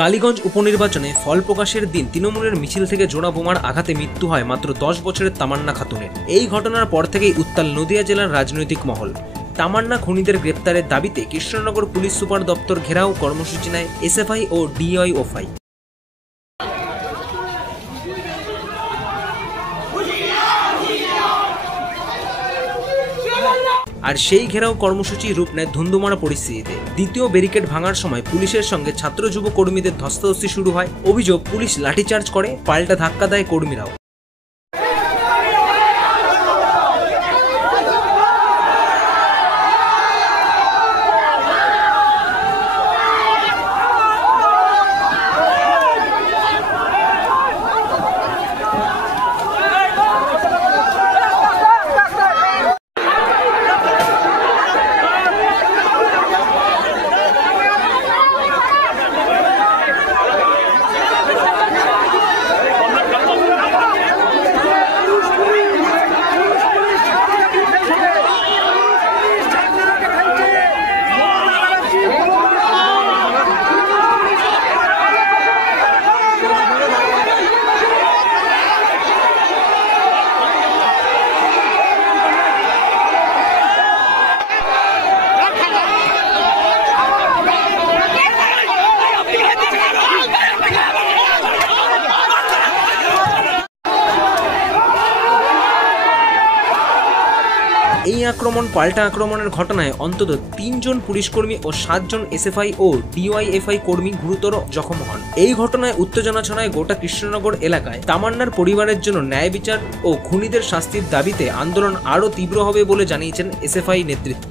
কালীগঞ্জ উপনির্বাচনে ফল প্রকাশের দিন তৃণমূলের মিছিল থেকে জোড়া বোমার আঘাতে মৃত্যু হয় মাত্র 10 বছরের তামান্না খাতুনের। এই ঘটনার পর থেকেই উত্তাল নদিয়া জেলার রাজনৈতিক মহল। তামান্না খুনিদের গ্রেপ্তারের দাবিতে কৃষ্ণনগর পুলিশ সুপার দপ্তর ঘেরাও কর্মসূচি নেয় এসএফআই ও ডিওয়াইএফআই। আর সেই ঘেরাও কর্মসূচি রূপ নেয় ধুন্ধুমারা পরিস্থিতিতে। দ্বিতীয় ব্যারিকেড ভাঙার সময় পুলিশের সঙ্গে ছাত্র যুব কর্মীদের ধস্তাধস্তি শুরু হয়। অভিযোগ, পুলিশ লাঠিচার্জ করে, পাল্টা ধাক্কা দেয় কর্মীরাও। এই আক্রমণ পাল্টা আক্রমণের ঘটনায় অন্তত 3 জন পুলিশকর্মী ও 7 জন এসএফআই ও ডিওয়াইএফআই কর্মী গুরুতর জখম হন। এই ঘটনায় উত্তেজনা ছড়ায় গোটা কৃষ্ণনগর এলাকায়। তামান্নার পরিবারের জন্য ন্যায় বিচার ও খুনিদের শাস্তির দাবিতে আন্দোলন আরও তীব্র হবে বলে জানিয়েছেন এসএফআই নেতৃত্ব।